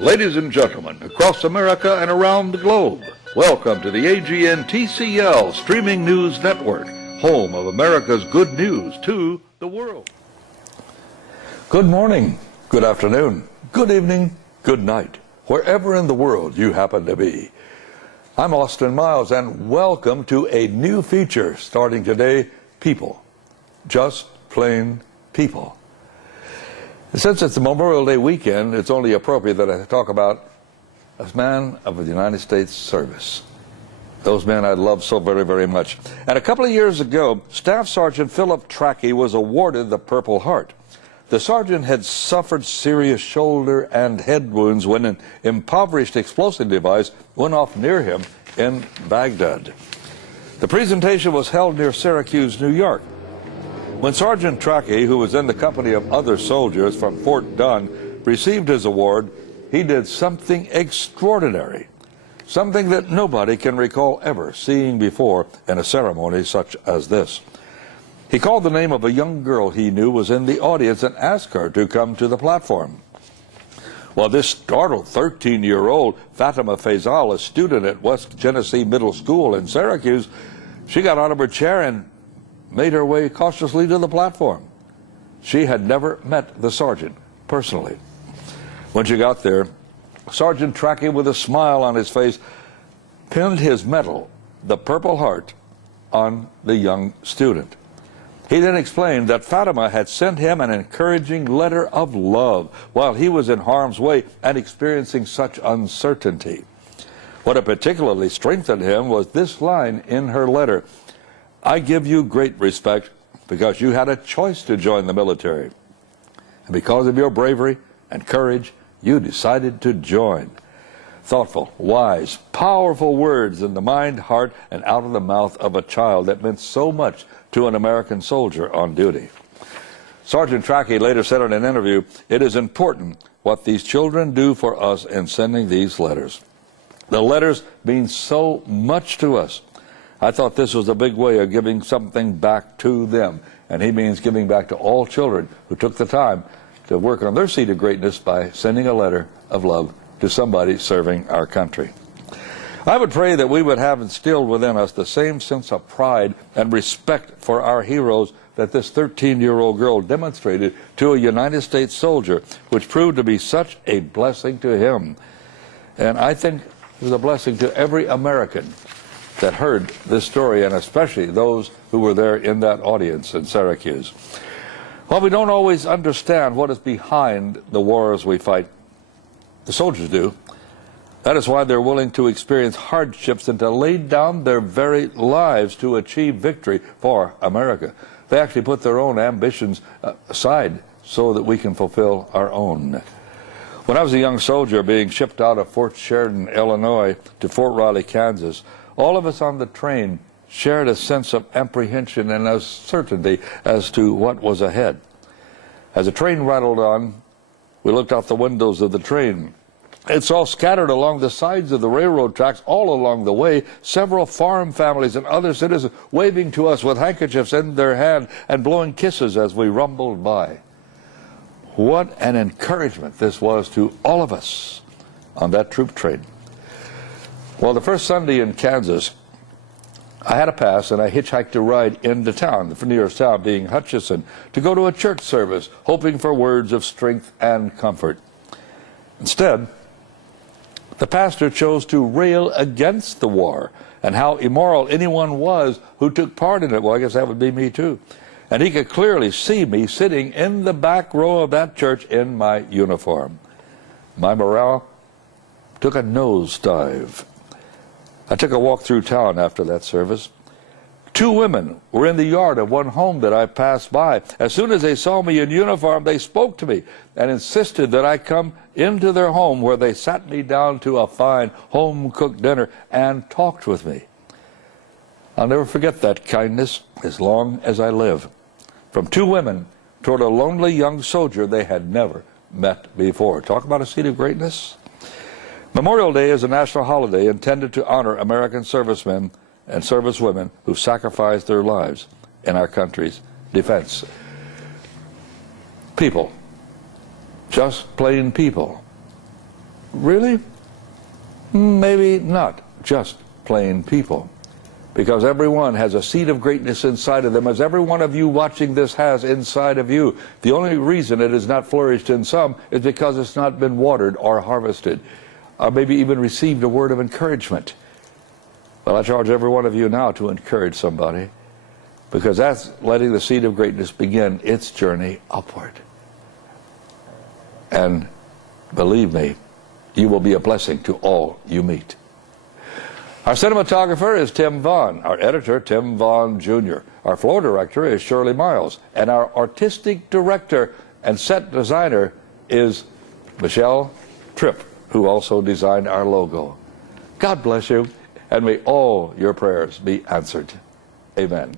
Ladies and gentlemen, across America and around the globe, welcome to the AGN TCL Streaming News Network, home of America's good news to the world. Good morning, good afternoon, good evening, good night, wherever in the world you happen to be. I'm Austin Miles, and welcome to a new feature starting today, People. Just plain people. Since it's the Memorial Day weekend, it's only appropriate that I talk about a man of the United States service. Those men I love so very, very much. And a couple of years ago, Staff Sergeant Philip Trackey was awarded the Purple Heart. The sergeant had suffered serious shoulder and head wounds when an impoverished explosive device went off near him in Baghdad. The presentation was held near Syracuse, New York. When Sergeant Trackey, who was in the company of other soldiers from Fort Dunn, received his award, he did something extraordinary, something that nobody can recall ever seeing before in a ceremony such as this. He called the name of a young girl he knew was in the audience and asked her to come to the platform. Well, this startled 13-year-old Fatima Faisal, a student at West Genesee Middle School in Syracuse, she got out of her chair and made her way cautiously to the platform. She had never met the sergeant personally. When she got there, Sergeant Trackey, with a smile on his face, pinned his medal, the Purple Heart, on the young student. He then explained that Fatima had sent him an encouraging letter of love while he was in harm's way and experiencing such uncertainty. What had particularly strengthened him was this line in her letter: "I give you great respect because you had a choice to join the military. And because of your bravery and courage, you decided to join." Thoughtful, wise, powerful words in the mind, heart, and out of the mouth of a child that meant so much to an American soldier on duty. Sergeant Trackey later said in an interview, "It is important what these children do for us in sending these letters. The letters mean so much to us. I thought this was a big way of giving something back to them." And he means giving back to all children who took the time to work on their seed of greatness by sending a letter of love to somebody serving our country. I would pray that we would have instilled within us the same sense of pride and respect for our heroes that this 13-year-old girl demonstrated to a United States soldier, which proved to be such a blessing to him. And I think it was a blessing to every American that heard this story, and especially those who were there in that audience in Syracuse. While we don't always understand what is behind the wars we fight, the soldiers do. That is why they're willing to experience hardships and to lay down their very lives to achieve victory for America. They actually put their own ambitions aside so that we can fulfill our own. When I was a young soldier being shipped out of Fort Sheridan, Illinois, to Fort Riley, Kansas, all of us on the train shared a sense of apprehension and uncertainty as to what was ahead. As the train rattled on, we looked out the windows of the train and saw scattered along the sides of the railroad tracks all along the way several farm families and other citizens waving to us with handkerchiefs in their hand and blowing kisses as we rumbled by. What an encouragement this was to all of us on that troop train. Well, the first Sunday in Kansas, I had a pass and I hitchhiked a ride into town, the nearest town being Hutchinson, to go to a church service, hoping for words of strength and comfort. Instead, the pastor chose to rail against the war and how immoral anyone was who took part in it. Well, I guess that would be me too. And he could clearly see me sitting in the back row of that church in my uniform. My morale took a nosedive. I took a walk through town after that service. 2 women were in the yard of one home that I passed by. As soon as they saw me in uniform, they spoke to me and insisted that I come into their home, where they sat me down to a fine home-cooked dinner and talked with me. I'll never forget that kindness as long as I live. From 2 women toward a lonely young soldier they had never met before. Talk about a seed of greatness. Memorial Day is a national holiday intended to honor American servicemen and servicewomen who sacrificed their lives in our country's defense. People, just plain people. really? Maybe not just plain people. Because everyone has a seed of greatness inside of them, as every one of you watching this has inside of you. The only reason it has not flourished in some is because it's not been watered or harvested, or maybe even received a word of encouragement. Well, I charge every one of you now to encourage somebody, because that's letting the seed of greatness begin its journey upward. And believe me, you will be a blessing to all you meet. Our cinematographer is Tim Vaughn, our editor, Tim Vaughn Jr., our floor director is Shirley Miles, and our artistic director and set designer is Michelle Tripp, who also designed our logo. God bless you, and may all your prayers be answered. Amen.